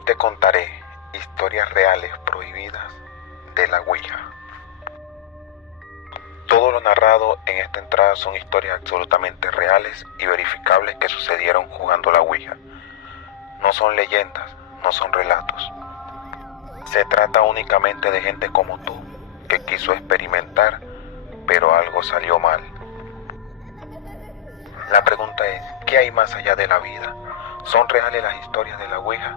Hoy te contaré historias reales prohibidas de la Ouija. Todo lo narrado en esta entrada son historias absolutamente reales y verificables que sucedieron jugando la Ouija. No son leyendas, no son relatos. Se trata únicamente de gente como tú, que quiso experimentar, pero algo salió mal. La pregunta es, ¿qué hay más allá de la vida? ¿Son reales las historias de la Ouija?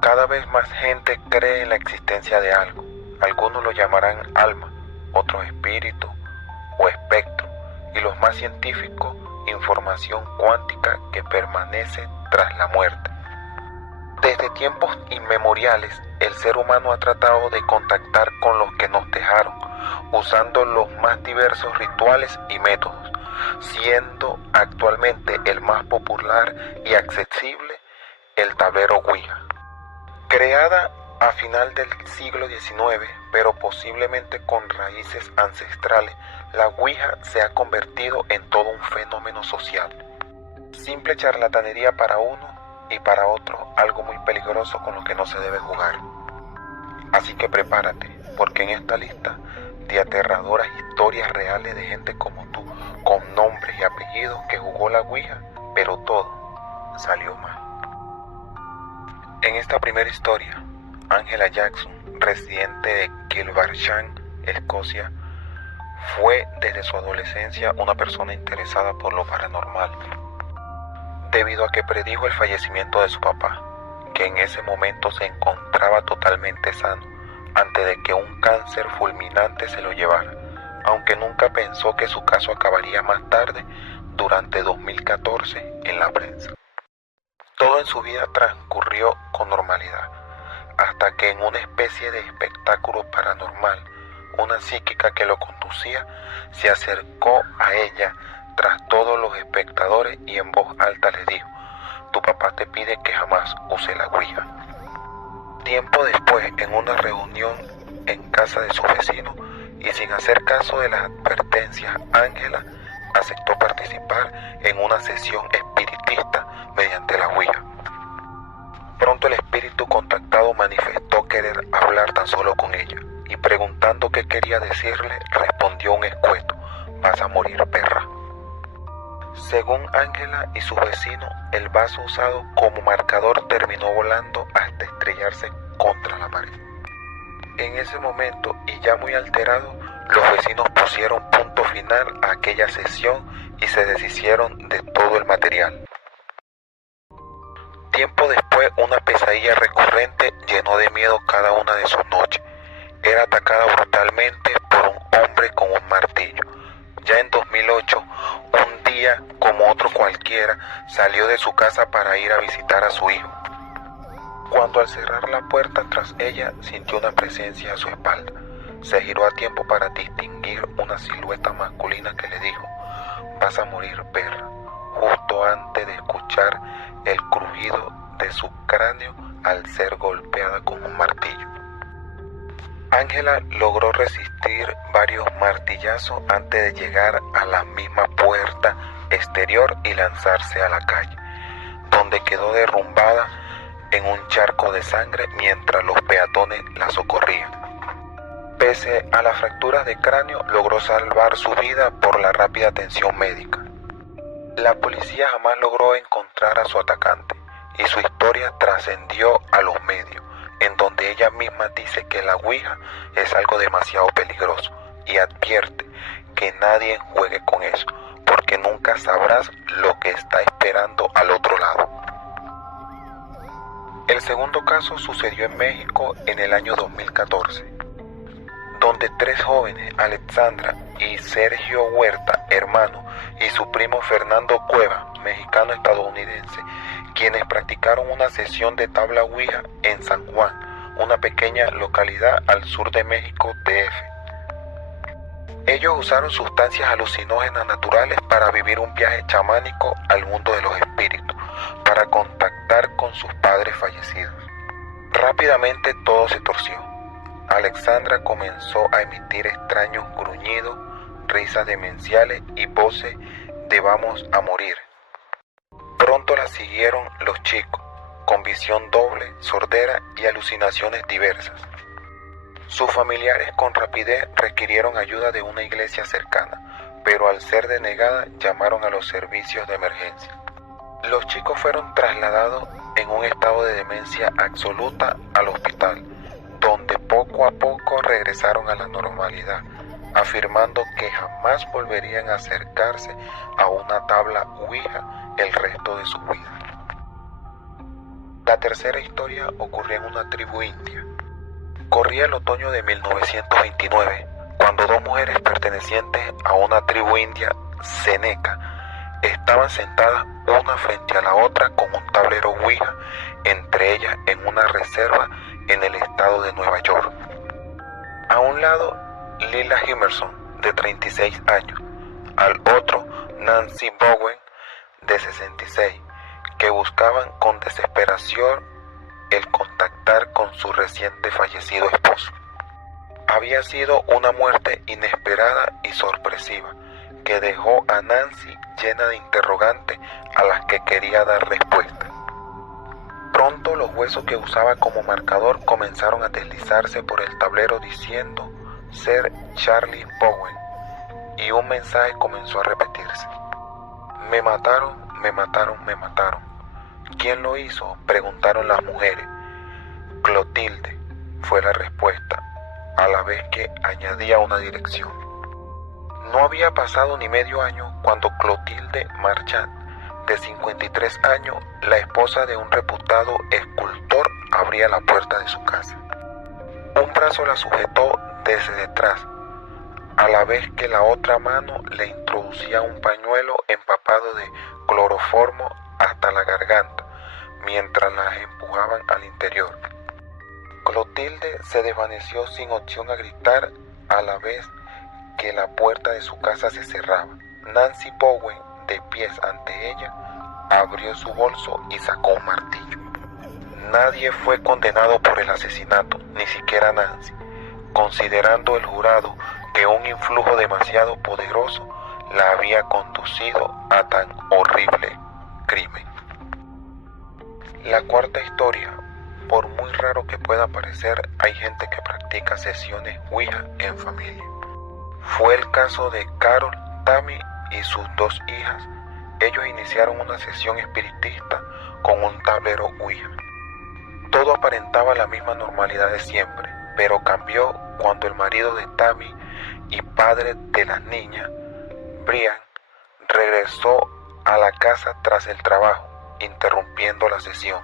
Cada vez más gente cree en la existencia de algo. Algunos lo llamarán alma, otros espíritu o espectro, y los más científicos, información cuántica que permanece tras la muerte. Desde tiempos inmemoriales, el ser humano ha tratado de contactar con los que nos dejaron, usando los más diversos rituales y métodos, siendo actualmente el más popular y accesible el tablero Ouija. Creada a final del siglo XIX, pero posiblemente con raíces ancestrales, la Ouija se ha convertido en todo un fenómeno social. Simple charlatanería para uno y para otro, algo muy peligroso con lo que no se debe jugar. Así que prepárate, porque en esta lista de aterradoras historias reales de gente como tú, con nombres y apellidos que jugó la Ouija, pero todo salió mal. En esta primera historia, Angela Jackson, residente de Kilmarsham, Escocia, fue desde su adolescencia una persona interesada por lo paranormal, debido a que predijo el fallecimiento de su papá, que en ese momento se encontraba totalmente sano, antes de que un cáncer fulminante se lo llevara, aunque nunca pensó que su caso acabaría más tarde, durante 2014, en la prensa. Todo en su vida transcurrió con normalidad, hasta que en una especie de espectáculo paranormal, una psíquica que lo conducía se acercó a ella tras todos los espectadores y en voz alta le dijo: "Tu papá te pide que jamás use la Ouija". Tiempo después, en una reunión en casa de sus vecinos y sin hacer caso de las advertencias, Ángela aceptó participar en una sesión espiritista mediante la Ouija. Pronto el espíritu contactado manifestó querer hablar tan solo con ella, y preguntando qué quería decirle, respondió un escueto: "Vas a morir, perra". Según Ángela y sus vecinos, el vaso usado como marcador terminó volando hasta estrellarse contra la pared. En ese momento, y ya muy alterado, los vecinos pusieron punto final a aquella sesión y se deshicieron de todo el material. Tiempo después, una pesadilla recurrente llenó de miedo cada una de sus noches. Era atacada brutalmente por un hombre con un martillo. Ya en 2008, un día como otro cualquiera, salió de su casa para ir a visitar a su hijo. Cuando al cerrar la puerta tras ella, sintió una presencia a su espalda. Se giró a tiempo para distinguir una silueta masculina que le dijo: "Vas a morir, perra", justo antes de escuchar el crujido de su cráneo al ser golpeada con un martillo. Ángela logró resistir varios martillazos antes de llegar a la misma puerta exterior y lanzarse a la calle, donde quedó derrumbada en un charco de sangre mientras los peatones la socorrían. Pese a las fracturas de cráneo, logró salvar su vida por la rápida atención médica. La policía jamás logró encontrar a su atacante, y su historia trascendió a los medios, en donde ella misma dice que la Ouija es algo demasiado peligroso y advierte que nadie juegue con eso, porque nunca sabrás lo que está esperando al otro lado. El segundo caso sucedió en México en el año 2014, donde tres jóvenes, Alexandra y Sergio Huerta, hermano, y su primo Fernando Cueva, mexicano-estadounidense, quienes practicaron una sesión de tabla Ouija en San Juan, una pequeña localidad al sur de México, DF. Ellos usaron sustancias alucinógenas naturales para vivir un viaje chamánico al mundo de los espíritus, para contactar con sus padres fallecidos. Rápidamente todo se torció. Alexandra comenzó a emitir extraños gruñidos, risas demenciales y voces de "vamos a morir". Pronto la siguieron los chicos, con visión doble, sordera y alucinaciones diversas. Sus familiares con rapidez requirieron ayuda de una iglesia cercana, pero al ser denegada llamaron a los servicios de emergencia. Los chicos fueron trasladados en un estado de demencia absoluta al hospital, donde poco a poco regresaron a la normalidad, afirmando que jamás volverían a acercarse a una tabla Ouija el resto de su vida. La tercera historia ocurrió en una tribu india. Corría el otoño de 1929, cuando dos mujeres pertenecientes a una tribu india Seneca estaban sentadas una frente a la otra con un tablero Ouija entre ellas en una reserva en el estado de Nueva York. A un lado, Lila Emerson, de 36 años, al otro, Nancy Bowen, de 66, que buscaban con desesperación el contactar con su reciente fallecido esposo. Había sido una muerte inesperada y sorpresiva, que dejó a Nancy llena de interrogantes a las que quería dar respuesta. Pronto los huesos que usaba como marcador comenzaron a deslizarse por el tablero diciendo ser Charlie Bowen, y un mensaje comenzó a repetirse. Me mataron, me mataron, me mataron. ¿Quién lo hizo?, preguntaron las mujeres. Clotilde, fue la respuesta, a la vez que añadía una dirección. No había pasado ni medio año cuando Clotilde Marchand, de 53 años, la esposa de un reputado escultor, abría la puerta de su casa. Un brazo la sujetó desde detrás, a la vez que la otra mano le introducía un pañuelo empapado de cloroformo hasta la garganta, mientras las empujaban al interior. Clotilde se desvaneció sin opción a gritar a la vez que la puerta de su casa se cerraba. Nancy Bowen, de pies ante ella, abrió su bolso y sacó un martillo. Nadie fue condenado por el asesinato, ni siquiera Nancy, considerando el jurado que un influjo demasiado poderoso la había conducido a tan horrible crimen. La cuarta historia, por muy raro que pueda parecer, hay gente que practica sesiones Ouija en familia. Fue el caso de Carol, Tammy y sus dos hijas. Ellos iniciaron una sesión espiritista con un tablero Ouija. Todo aparentaba la misma normalidad de siempre, pero cambió cuando el marido de Tammy y padre de las niñas, Brian, regresó a la casa tras el trabajo, interrumpiendo la sesión.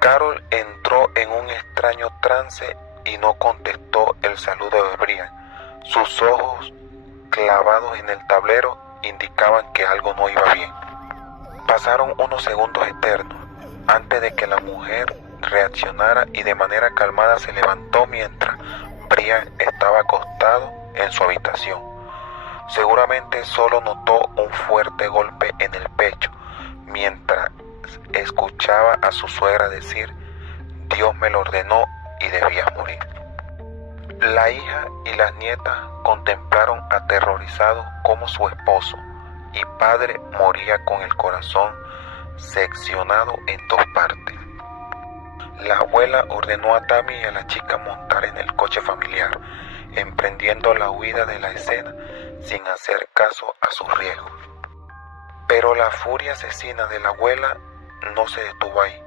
Carol entró en un extraño trance y no contestó el saludo de Brian. Sus ojos, clavados en el tablero, indicaban que algo no iba bien. Pasaron unos segundos eternos antes de que la mujer reaccionara y de manera calmada se levantó mientras Brian estaba acostado en su habitación. Seguramente solo notó un fuerte golpe en el pecho mientras escuchaba a su suegra decir: Dios me lo ordenó y debías morir. La hija y las nietas contemplaron aterrorizados cómo su esposo y padre moría con el corazón seccionado en dos partes. La abuela ordenó a Tammy y a la chica montar en el coche familiar, emprendiendo la huida de la escena sin hacer caso a sus riesgos. Pero la furia asesina de la abuela no se detuvo ahí,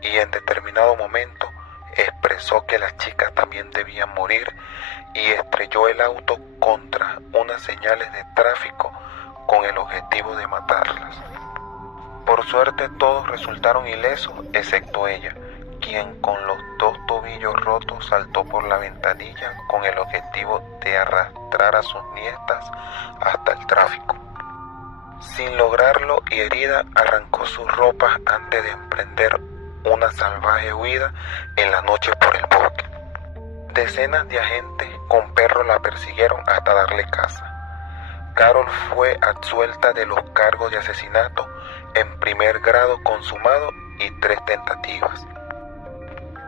y en determinado momento expresó que las chicas también debían morir y estrelló el auto contra unas señales de tráfico con el objetivo de matarlas. Por suerte todos resultaron ilesos excepto ella, quien con los dos tobillos rotos saltó por la ventanilla con el objetivo de arrastrar a sus nietas hasta el tráfico. Sin lograrlo y herida, arrancó sus ropas antes de emprender una salvaje huida en la noche por el bosque. Decenas de agentes con perros la persiguieron hasta darle caza. Carol fue absuelta de los cargos de asesinato en primer grado consumado y 3 tentativas.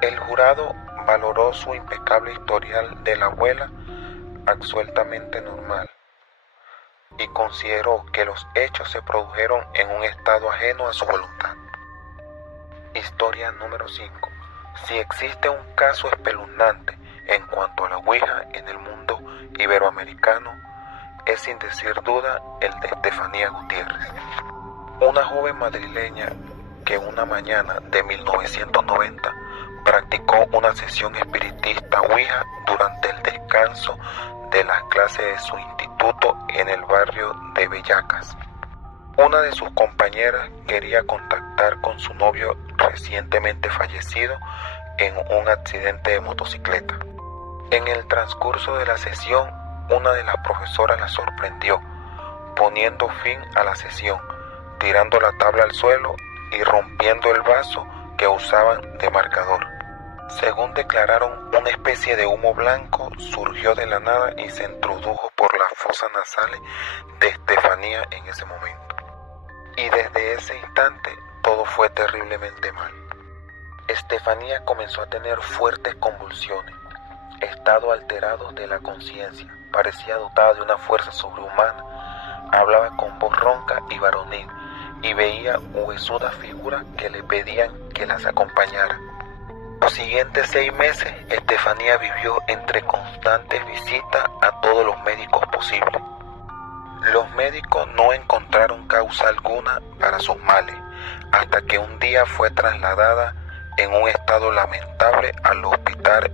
El jurado valoró su impecable historial de la abuela absueltamente normal y consideró que los hechos se produjeron en un estado ajeno a su voluntad. Historia número 5. Si existe un caso espeluznante en cuanto a la Ouija en el mundo iberoamericano, es sin decir duda el de Estefanía Gutiérrez, una joven madrileña que una mañana de 1990 practicó una sesión espiritista Ouija durante el descanso de las clases de su instituto en el barrio de Bellacas. Una de sus compañeras quería contactar con su novio recientemente fallecido en un accidente de motocicleta. En el transcurso de la sesión, una de las profesoras la sorprendió, poniendo fin a la sesión, tirando la tabla al suelo y rompiendo el vaso que usaban de marcador. Según declararon, una especie de humo blanco surgió de la nada y se introdujo por las fosas nasales de Estefanía en ese momento. Y desde ese instante todo fue terriblemente mal. Estefanía comenzó a tener fuertes convulsiones, estado alterado de la conciencia, parecía dotada de una fuerza sobrehumana, hablaba con voz ronca y varonil y veía huesudas figuras que le pedían que las acompañara. Los siguientes 6 meses, Estefanía vivió entre constantes visitas a todos los médicos posibles. Los médicos no encontraron causa alguna para sus males, hasta que un día fue trasladada en un estado lamentable al hospital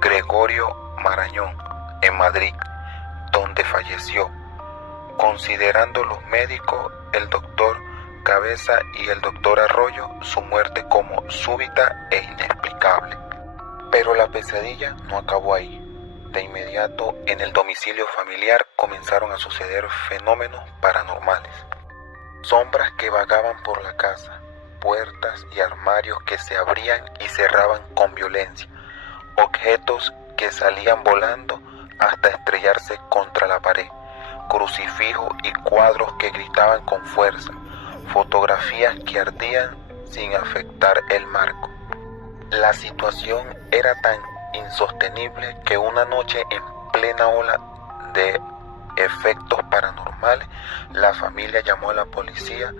Gregorio Marañón, en Madrid, donde falleció, considerando los médicos, el doctor Cabeza y el doctor Arroyo, su muerte como súbita e inexplicable. Pero la pesadilla no acabó ahí. De inmediato, en el domicilio familiar comenzaron a suceder fenómenos paranormales. Sombras que vagaban por la casa, puertas y armarios que se abrían y cerraban con violencia, objetos que salían volando hasta estrellarse contra la pared, crucifijos y cuadros que gritaban con fuerza, fotografías que ardían sin afectar el marco. La situación era tan insostenible que una noche en plena ola de efectos paranormales, la familia llamó a la policía,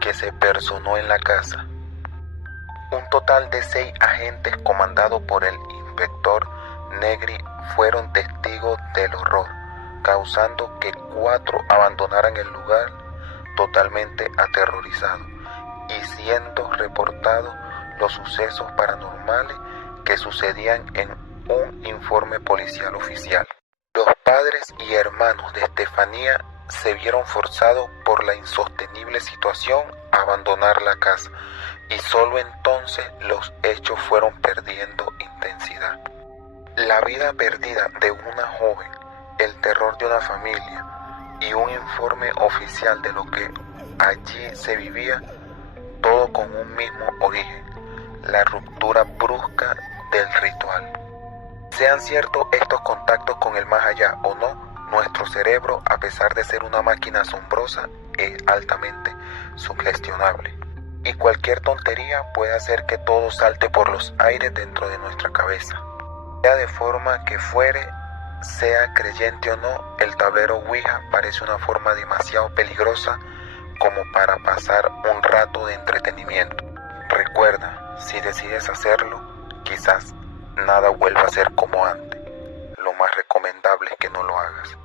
que se personó en la casa. Un total de 6 agentes comandados por el inspector Negri fueron testigos del horror, causando que 4 abandonaran el lugar totalmente aterrorizados y siendo reportados los sucesos paranormales que sucedían en un informe policial oficial. Los padres y hermanos de Estefanía se vieron forzados por la insostenible situación a abandonar la casa y solo entonces los hechos fueron perdiendo intensidad. La vida perdida de una joven, el terror de una familia y un informe oficial de lo que allí se vivía, todo con un mismo origen, la ruptura brusca del ritual. Sean ciertos estos contactos con el más allá o no, nuestro cerebro, a pesar de ser una máquina asombrosa, es altamente sugestionable. Y cualquier tontería puede hacer que todo salte por los aires dentro de nuestra cabeza. Sea de forma que fuere, sea creyente o no, el tablero Ouija parece una forma demasiado peligrosa como para pasar un rato de entretenimiento. Recuerda, si decides hacerlo, quizás nada vuelva a ser como antes. Lo más recomendable es que no lo hagas.